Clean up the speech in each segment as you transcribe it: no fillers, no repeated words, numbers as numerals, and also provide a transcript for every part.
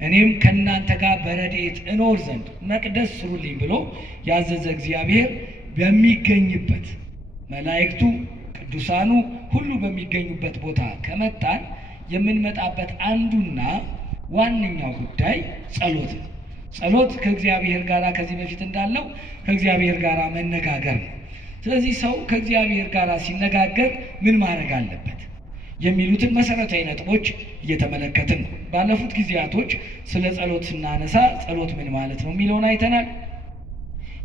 እኔም ከእናንተ ጋር በረድኤት እኖር ዘንድ መቅደስ ስሩልኝ ብሎ ያዘዘ እግዚአብሔር በሚገኝበት መላእክቱ ቅዱሳኑ ሁሉ በሚገኙበት ቦታ ከመጣን የምንመጣበት አንዱና ዋነኛው ጉዳይ ጸሎት ነው። ጸሎት ከእግዚአብሔር ጋር ከዚህ በፊት እንዳለው ከእግዚአብሔር ጋር መነጋገር ነው። ስለዚህ ሰው ከእግዚአብሔር ጋር ሲነጋገር ምን ማድረግ አለበት የሚሉትን መሰረታዊ ነጥቦች እየተመለከትን ነው። ባለፉት ጊዜያቶች ስለ ጸሎት ስናነሳ ጸሎት ምን ማለት ነው የሚለውን አይተናል።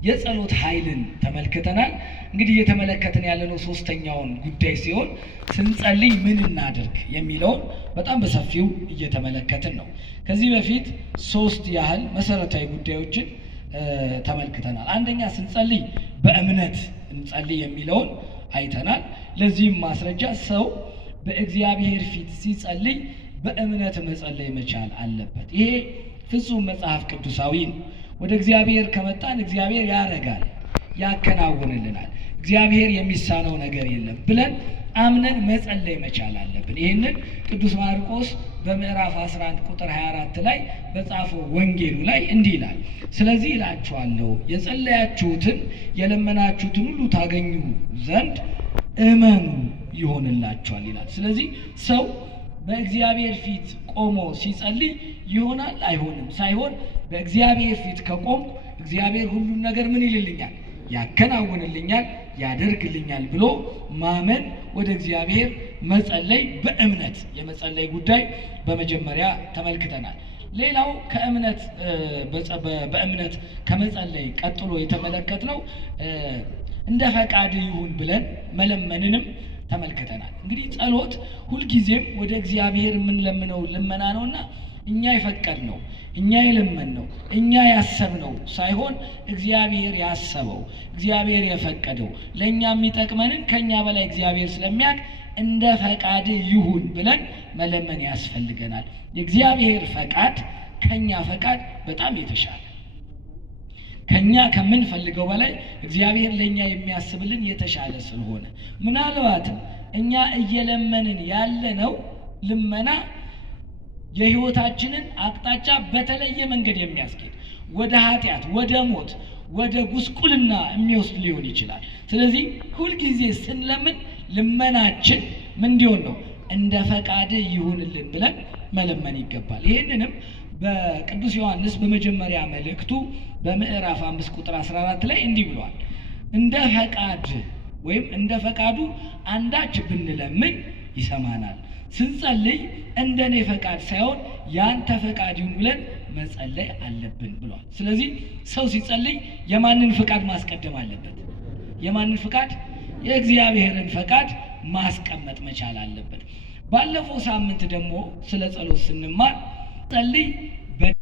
የጸሎት ኃይልን ተመልክተናል። እንግዲህ እየተመለከትን ያለነው ሶስተኛውን ጉዳይ ሲሆን ስንጸልይ ምን እናድርግ የሚለውን በጣም በሰፊው እየተመለከትን ነው። ከዚህ በፊት ሶስት ያህል መሰረታዊ ጉዳዮችን ተመልክተናል። አንደኛ ስንጸልይ በእምነት እንጸልይ የሚለውን አይተናል። ለዚህም ማስረጃ ሰው በእግዚአብሔር ፊት ሲጸልይ በእምነት መጸለይ መቻል አለበት። ይሄ ፍጹም መጽሐፍ ቅዱሳዊ ነው። ወደ እግዚአብሔር ከመጣን እግዚአብሔር ያደርጋል፣ ያከናውንልናል፣ እግዚአብሔር የሚሳነው ነገር የለም ብለን አምነን መጸለይ መቻል አለብን። ይህንን ቅዱስ ማርቆስ በምዕራፍ 11 ቁጥር 24 ላይ በጻፈው ወንጌሉ ላይ እንዲህ ይላል፣ ስለዚህ እላችኋለሁ የጸለያችሁትን የለመናችሁትን ሁሉ ታገኙ ዘንድ እመኑ ይሆንላችኋል ይላል። ስለዚህ ሰው በእግዚአብሔር ፊት ቆሞ ሲጸልይ ይሆናል አይሆንም ሳይሆን በእግዚአብሔር ፊት ከቆም እግዚአብሔር ሁሉን ነገር ምን ይልልኛል? ያከናውንልኛል፣ ያደርግልኛል ብሎ ማመን፣ ወደ እግዚአብሔር መጸለይ፣ በእምነት የመጸለይ ጉዳይ በመጀመሪያ ተመልክተናል። ሌላው ከእምነት በእምነት ከመጸለይ ቀጥሎ የተመለከትነው እንደ ፈቃድ ይሁን ብለን መለመንንም ተመልክተናል። እንግዲህ ጸሎት ሁልጊዜም ወደ እግዚአብሔር የምንለምነው ልመና ነውና እኛ የፈቀድነው እኛ የለመንነው እኛ ያሰብነው ሳይሆን እግዚአብሔር ያሰበው እግዚአብሔር የፈቀደው ለእኛ የሚጠቅመንን ከእኛ በላይ እግዚአብሔር ስለሚያውቅ እንደ ፈቃድ ይሁን ብለን መለመን ያስፈልገናል። የእግዚአብሔር ፈቃድ ከእኛ ፈቃድ በጣም የተሻለ፣ ከኛ ከምንፈልገው በላይ እግዚአብሔር ለኛ የሚያስብልን የተሻለ ስለሆነ ምናልባትም እኛ እየለመንን ያለነው ልመና የህይወታችንን አቅጣጫ በተለየ መንገድ የሚያስኬድ ወደ ኃጢአት፣ ወደ ሞት፣ ወደ ጉስቁልና የሚወስድ ሊሆን ይችላል። ስለዚህ ሁልጊዜ ስንለምን ልመናችን ምን እንዲሆን ነው? እንደ ፈቃድ ይሁንልን ብለን መለመን ይገባል። ይህንንም በቅዱስ ዮሐንስ በመጀመሪያ መልእክቱ በምዕራፍ 5 ቁጥር 14 ላይ እንዲህ ብሏል፣ እንደ ፈቃድ ወይም እንደ ፈቃዱ አንዳች ብንለምን ይሰማናል። ስንጸልይ እንደኔ ፈቃድ ሳይሆን ያንተ ፈቃድ ይሁን ብለን መጸለይ አለብን ብሏል። ስለዚህ ሰው ሲጸልይ የማንን ፈቃድ ማስቀደም አለበት? የማንን ፈቃድ? የእግዚአብሔርን ፈቃድ ማስቀመጥ መቻል አለበት። ባለፈው ሳምንት ደግሞ ስለ ጸሎት ስንማር ጸልይ